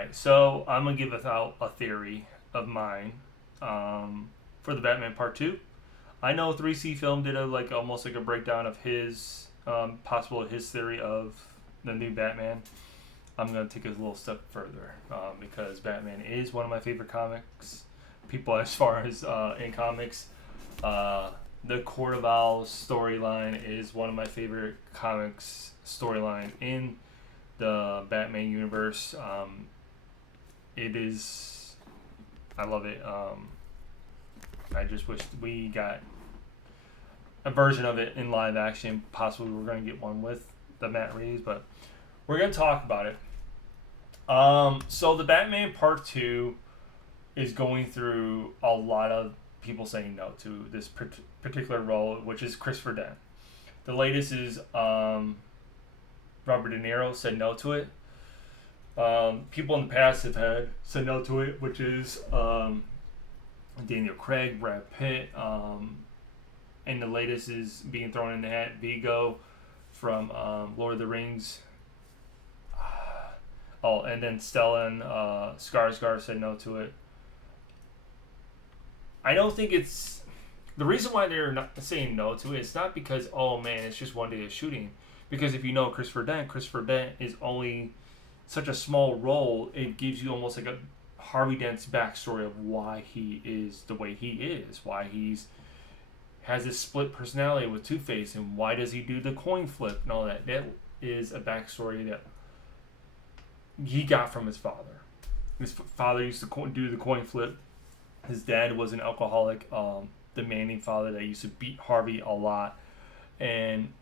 right, so I'm gonna give out a theory of mine for the Batman Part Two. I know 3C Film did a like almost like a breakdown of his possible his theory of the new Batman. I'm gonna take it a little step further because Batman is one of my favorite comics. People as far as in comics, the Court of Owls storyline is one of my favorite comics storyline in the Batman universe. It is, I love it. I just wish we got a version of it in live action. Possibly we're going to get one with the Matt Reeves, but we're going to talk about it. So the Batman Part 2 is going through a lot of people saying no to this particular role, which is Christopher Dent. The latest is Robert De Niro said no to it. People in the past have had said no to it, which is Daniel Craig, Brad Pitt, and the latest is being thrown in the hat, Vigo from Lord of the Rings. And then Stellan Skarsgård said no to it. I don't think it's the reason why they're not saying no to it. It's not because it's just one day of shooting. Because if you know Christopher Dent is only such a small role. It gives you almost like a Harvey Dent's backstory of why he is the way he is, why he's has this split personality with Two-Face, and why does he do the coin flip and all that. That is a backstory that he got from his father. His father used to do the coin flip. His dad was an alcoholic, demanding father that used to beat Harvey a lot, and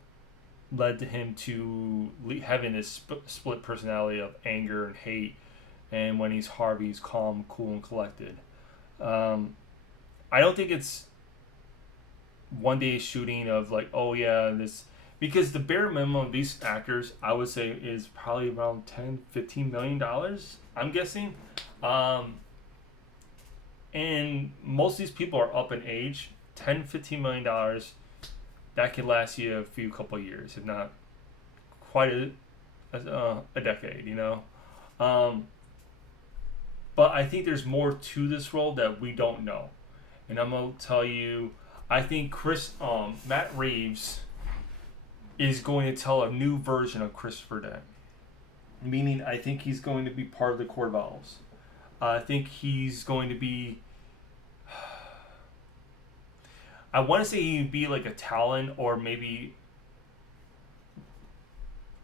led to him to having this split personality of anger and hate. And when he's Harvey, he's calm, cool, and collected. I don't think it's one day shooting of like, this, because the bare minimum of these actors, I would say, is probably around $10-15 million, I'm guessing. And most of these people are up in age. $10-15 million, that could last you a few couple of years, if not quite a decade, But I think there's more to this role that we don't know. And I'm going to tell you, I think Matt Reeves is going to tell a new version of Christopher Dent. Meaning, I think he's going to be part of the Court of Owls. I think he's going to be... I want to say he'd be like a Talon, or maybe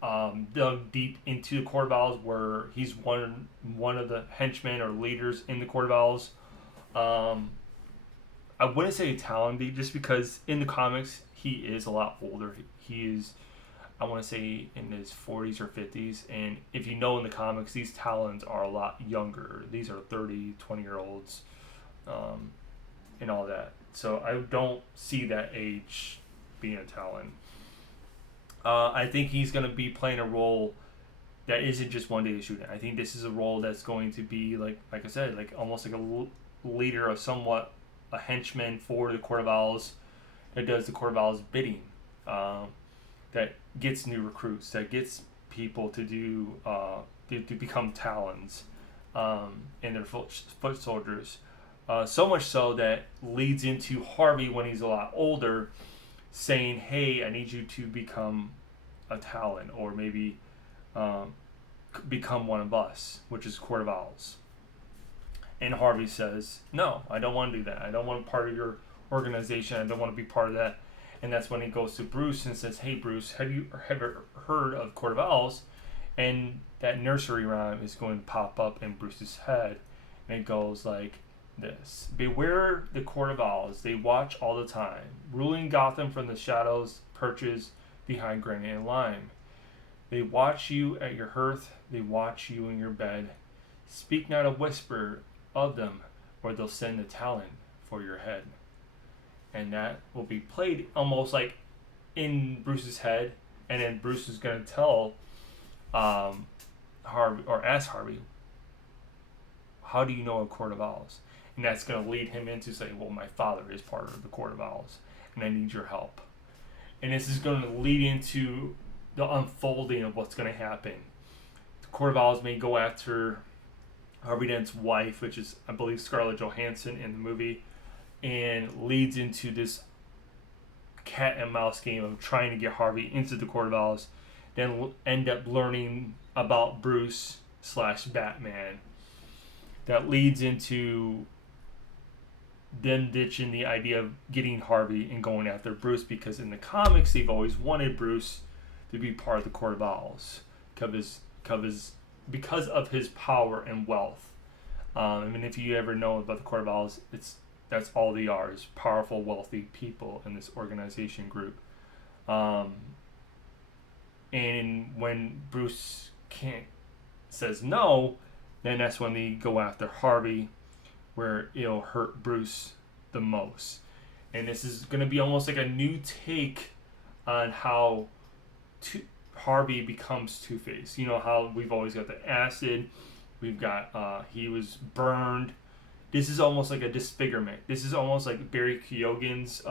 dug deep into the Court of Owls, where he's one of the henchmen or leaders in the Court of Owls. I wouldn't say a Talon, just because in the comics he is a lot older. He is, I want to say, in his 40s or 50s, and if you know in the comics, these Talons are a lot younger. These are 30, 20-year-olds, and all that. So I don't see that age being a Talon. I think he's going to be playing a role that isn't just one day shooting. I think this is a role that's going to be, like I said, like almost like a leader of somewhat a henchman for the Court of Owls that does the Court of Owls bidding, that gets new recruits, that gets people to do to become Talons, and their foot soldiers. So much so that leads into Harvey, when he's a lot older, saying, hey, I need you to become a Talon, or maybe become one of us, which is Court of Owls. And Harvey says, no, I don't want to do that. I don't want part of your organization. I don't want to be part of that. And that's when he goes to Bruce and says, hey, Bruce, have you ever heard of Court of Owls? And that nursery rhyme is going to pop up in Bruce's head. And it goes like this: beware the Court of Owls, they watch all the time, ruling Gotham from the shadows, perches behind granite and lime. They watch you at your hearth, they watch you in your bed. Speak not a whisper of them, or they'll send a Talon for your head. And that will be played almost like in Bruce's head, and then Bruce is going to tell Harvey, or ask Harvey, how do you know a Court of Owls? And that's going to lead him into saying, well, my father is part of the Court of Owls, and I need your help. And this is going to lead into the unfolding of what's going to happen. The Court of Owls may go after Harvey Dent's wife, which is, I believe, Scarlett Johansson in the movie, and leads into this cat and mouse game of trying to get Harvey into the Court of Owls, then end up learning about Bruce slash Batman. That leads into them ditching the idea of getting Harvey and going after Bruce, because in the comics they've always wanted Bruce to be part of the Court of Owls because of his power and wealth. I mean, if you ever know about the Court of Owls, that's all they are, is powerful, wealthy people in this organization group. And when Bruce says no, then that's when they go after Harvey, where it'll hurt Bruce the most. And this is going to be almost like a new take on how Harvey becomes Two-Face. You know how we've always got the acid, we've got he was burned. This is almost like a disfigurement. This is almost like Barry Keoghan's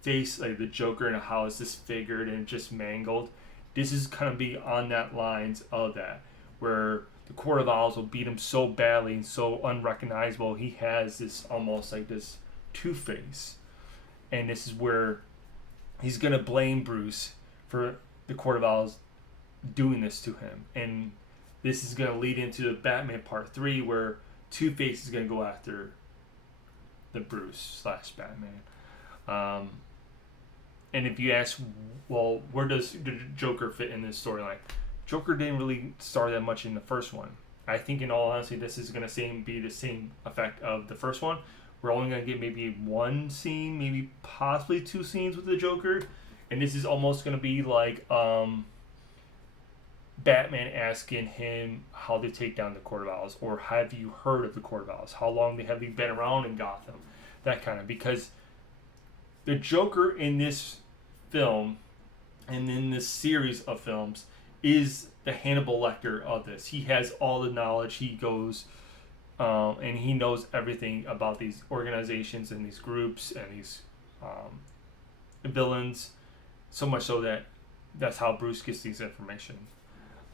face, like the Joker, and how it's disfigured and just mangled. This is kind of be on that lines of that, where the Court of Owls will beat him so badly and so unrecognizable. He has this almost like this Two-Face, and this is where he's gonna blame Bruce for the Court of Owls doing this to him, and this is gonna lead into the Batman Part 3, where Two-Face is gonna go after the Bruce slash Batman. And if you ask, well, where does the Joker fit in this storyline? Joker didn't really star that much in the first one. I think, in all honesty, this is going to be the same effect of the first one. We're only going to get maybe one scene, maybe possibly two scenes with the Joker. And this is almost going to be like Batman asking him how to take down the Court of Owls, or have you heard of the Court of Owls? How long have you been around in Gotham? That kind of, because the Joker in this film and in this series of films is the Hannibal Lecter of this. He has all the knowledge. He goes and he knows everything about these organizations and these groups and these villains, so much so that's how Bruce gets these information.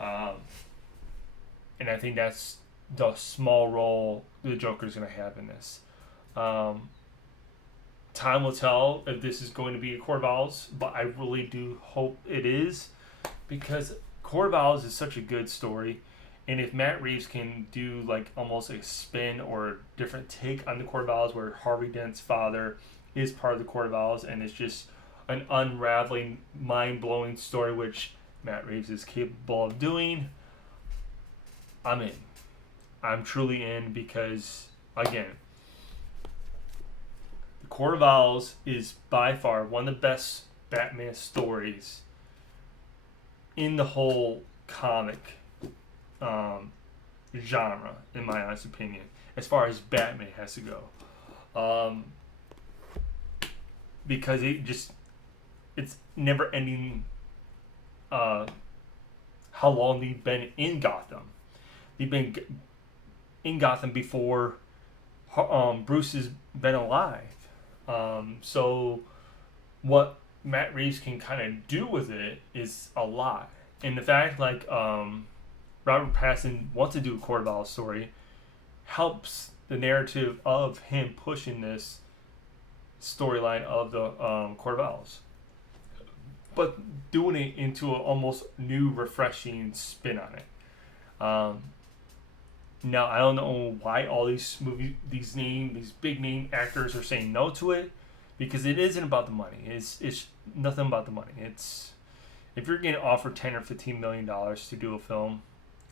And I think that's the small role the Joker's going to have in this. Time will tell if this is going to be a Court of Owls, but I really do hope it is, because Court of Owls is such a good story, and if Matt Reeves can do like almost a spin or a different take on the Court of Owls, where Harvey Dent's father is part of the Court of Owls, and it's just an unraveling, mind-blowing story, which Matt Reeves is capable of doing, I'm in. I'm truly in, because, again, Court of Owls is by far one of the best Batman stories in the whole comic genre, in my honest opinion, as far as Batman has to go. Because it's never ending how long they've been in Gotham. They've been in Gotham before Bruce has been alive. So what Matt Reeves can kind of do with it is a lot. And the fact, like, Robert Pattinson wants to do a Court of Owls story helps the narrative of him pushing this storyline of the Court of Owls, but doing it into an almost new, refreshing spin on it. Now, I don't know why all these these big name actors are saying no to it, because it isn't about the money. It's nothing about the money. It's, if you're getting offered $10 or $15 million to do a film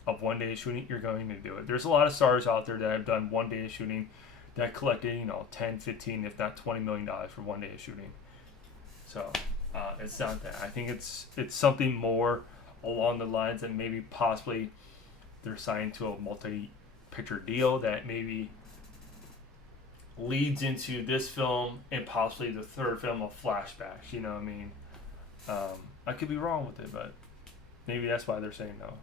of one day of shooting, you're going to do it. There's a lot of stars out there that have done one day of shooting that collected, 10, 15, if not $20 million for one day of shooting. So it's not that. I think it's something more along the lines that maybe possibly they're signed to a multi-picture deal that maybe leads into this film and possibly the third film of flashbacks. You know what I mean? I could be wrong with it, but maybe that's why they're saying no.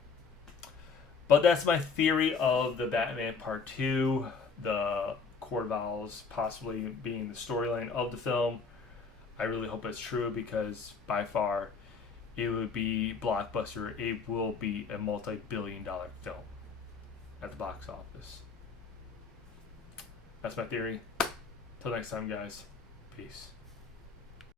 But that's my theory of the Batman Part 2, the Court of Owls possibly being the storyline of the film. I really hope it's true, because by far it would be blockbuster. It will be a multi-billion-dollar film. at the box office. That's my theory. Till next time, guys. Peace.